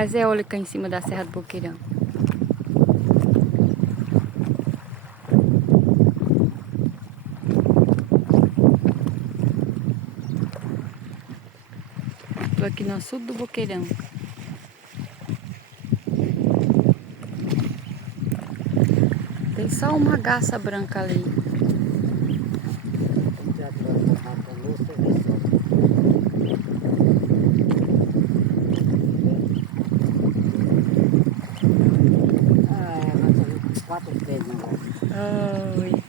As eólicas em cima da Serra do Boqueirão. Estou aqui no sul do Boqueirão. Tem só uma garça branca ali. Quatro vezes, né? Oi.